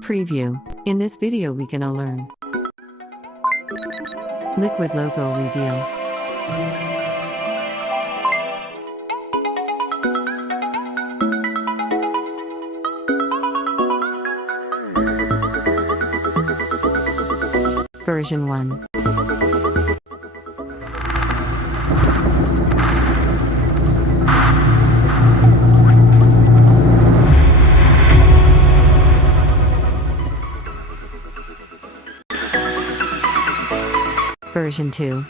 Preview. In this video we can all learn Liquid Logo Reveal. Version 1. Version 2.